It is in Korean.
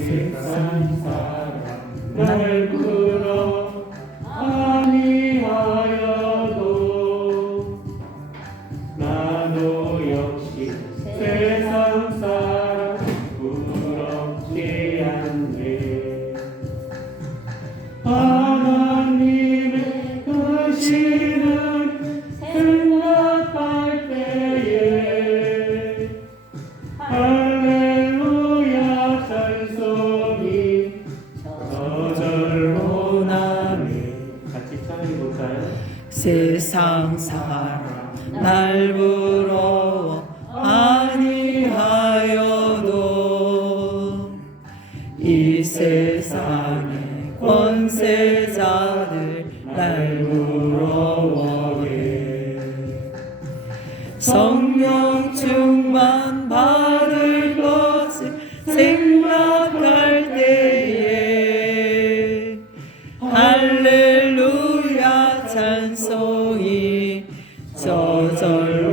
세상 사람 나를 불러 아니하여도 나도 역시 세상 사람 부럽지 않네 세상 사람 날 부러워 아니하여도 이 세상의 권세자들 날 부러워해. 성령 충만 받을 것을 생각할 찬송이 저절